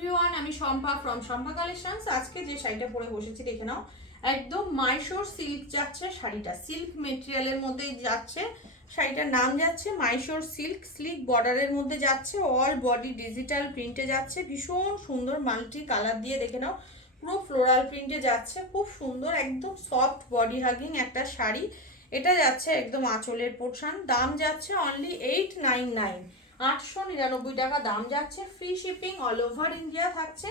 Everyone, আমি Shampa from Shampa collections. আজকে যে শাড়িটা পরে বসেছি দেখে নাও, একদম মাইশোর সিল্ক যাচ্ছে শাড়িটা, সিল্ক মেটেরিয়ালের মধ্যে যাচ্ছে শাড়িটার নাম যাচ্ছে মাইশোর সিল্ক। স্লিক বর্ডারের মধ্যে যাচ্ছে, অল বডি ডিজিটাল প্রিন্টে যাচ্ছে, ভীষণ সুন্দর মাল্টি কালার দিয়ে দেখে নাও, পুরো ফ্লোরাল প্রিন্টে যাচ্ছে, খুব সুন্দর একদম সফট বডি হাগিং একটা শাড়ি। এটা যাচ্ছে একদম আঁচলের পোর্শন, দাম যাচ্ছে অনলি 899, 899 টাকা দাম যাচ্ছে। Free shipping all over India থাকছে।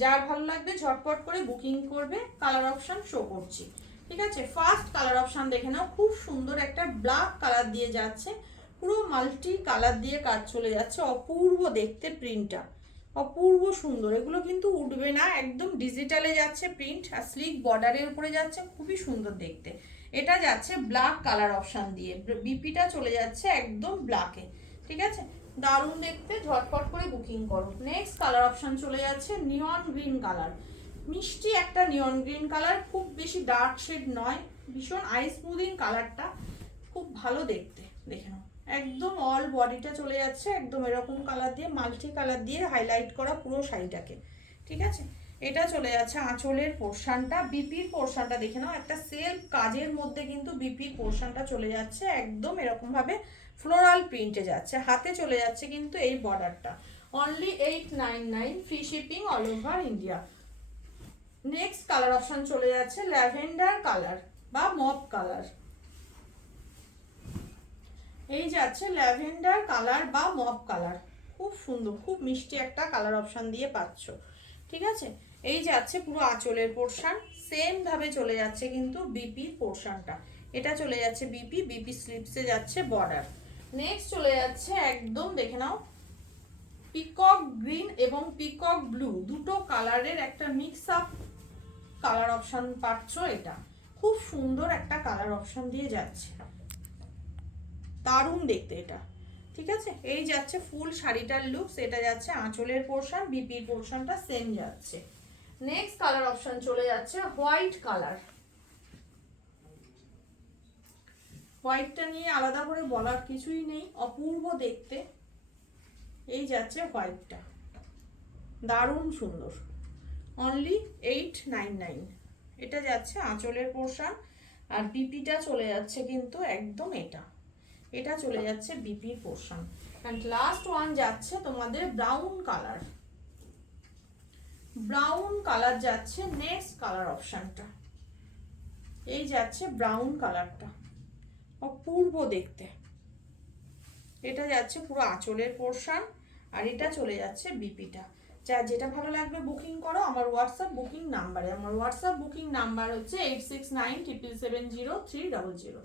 যার ভালো লাগবে ঝটপট করে বুকিং করবে। কালার অপশন শো করছি, ঠিক আছে। ফার্স্ট কালার অপশন দেখে নাও, খুব সুন্দর একটা ব্ল্যাক কালার দিয়ে যাচ্ছে, পুরো মাল্টি কালার দিয়ে কাজ চলে যাচ্ছে, অপূর্ব দেখতে প্রিন্টটা, অপূর্ব সুন্দর। এগুলো কিন্তু উঠবে না, একদম ডিজিটালে যাচ্ছে প্রিন্ট, আর স্লিক বর্ডারের উপরে যাচ্ছে, খুবই সুন্দর দেখতে। এটা যাচ্ছে ব্ল্যাক কালার অপশন দিয়ে, বিপিটা চলে যাচ্ছে একদম ব্ল্যাকে, ঠিক আছে। দারুণ দেখতে, ঝটপট করে বুকিং করো। নেক্সট কালার অপশন চলে যাচ্ছে নিয়ন গ্রিন কালার, মিষ্টি একটা নিয়ন গ্রিন কালার, খুব বেশি ডার্ক শেড নয়, ভীষণ আই স্মুদিং কালারটা, খুব ভালো দেখতে। দেখে নাও, একদম অল বডিটা চলে যাচ্ছে একদম এরকম কালার দিয়ে, মাল্টি কালার দিয়ে হাইলাইট করা পুরো শাড়িটাকে, ঠিক আছে। এটা চলে যাচ্ছে আঁচলের পোর্শনটা, বিপির পোর্শনটা দেখে নাও, একটা সেলফ কাজের মধ্যে কিন্তু বিপির পোর্শনটা চলে যাচ্ছে একদম এরকম ভাবে ফ্লোরাল প্রিন্টে যাচ্ছে, হাতে চলে যাচ্ছে কিন্তু এই বর্ডারটা। Only 899, free shipping all over India. Next colour option চলে যাচ্ছে ল্যাভেন্ডার কালার বা মপ কালার। এই যাচ্ছে ল্যাভেন্ডার কালার বা মপ কালার, খুব সুন্দর, খুব মিষ্টি একটা কালার অপশন দিয়ে পাচ্ছ, ঠিক আছে। এই যাচ্ছে পুরো আঁচলের পোর্শন, সেম ভাবে চলে যাচ্ছে কিন্তু বিপির পোর্শনটা, এটা চলে যাচ্ছে বিপি, বিপি স্লিপসে যাচ্ছে বর্ডার। নেক্সট চলে যাচ্ছে একদম দেখে নাও পিকক গ্রিন এবং পিকক ব্লু, দুটো কালারের একটা মিক্স আপ কালার অপশন পাচ্ছ। এটা খুব সুন্দর একটা কালার অপশন দিয়ে যাচ্ছে, দারুণ দেখতে এটা, ঠিক আছে। এই যাচ্ছে ফুল শাড়িটার লুকস, এটা যাচ্ছে আঁচলের পোর্শন, বিপির পোর্শনটা সেম যাচ্ছে। নেক্সট কালার অপশন চলে যাচ্ছে হোয়াইট কালার। হোয়াইটটা নিয়ে আলাদা করে বলার কিছুই নেই, অপূর্ব দেখতে। এই যাচ্ছে হোয়াইটটা, দারুণ সুন্দর, অনলি 899। এটা যাচ্ছে আঁচলের পোর্শন, আর বিপিটা চলে যাচ্ছে কিন্তু একদম এটা, এটা চলে যাচ্ছে বিপির পোর্শন। অ্যান্ড লাস্ট ওয়ান যাচ্ছে তোমাদের ব্রাউন কালার, ব্রাউন কালার যাচ্ছে নেক্সট কালার অপশনটা। এই যাচ্ছে ব্রাউন কালারটা, অপূর্ব দেখতে। এটা যাচ্ছে পুরো আঁচলের পোর্শন, আর এটা চলে যাচ্ছে বিপিটা। যা যেটা ভালো লাগবে বুকিং করো আমার হোয়াটসঅ্যাপ বুকিং নাম্বারে। আমার হোয়াটসঅ্যাপ বুকিং নাম্বার হচ্ছে 8697770300।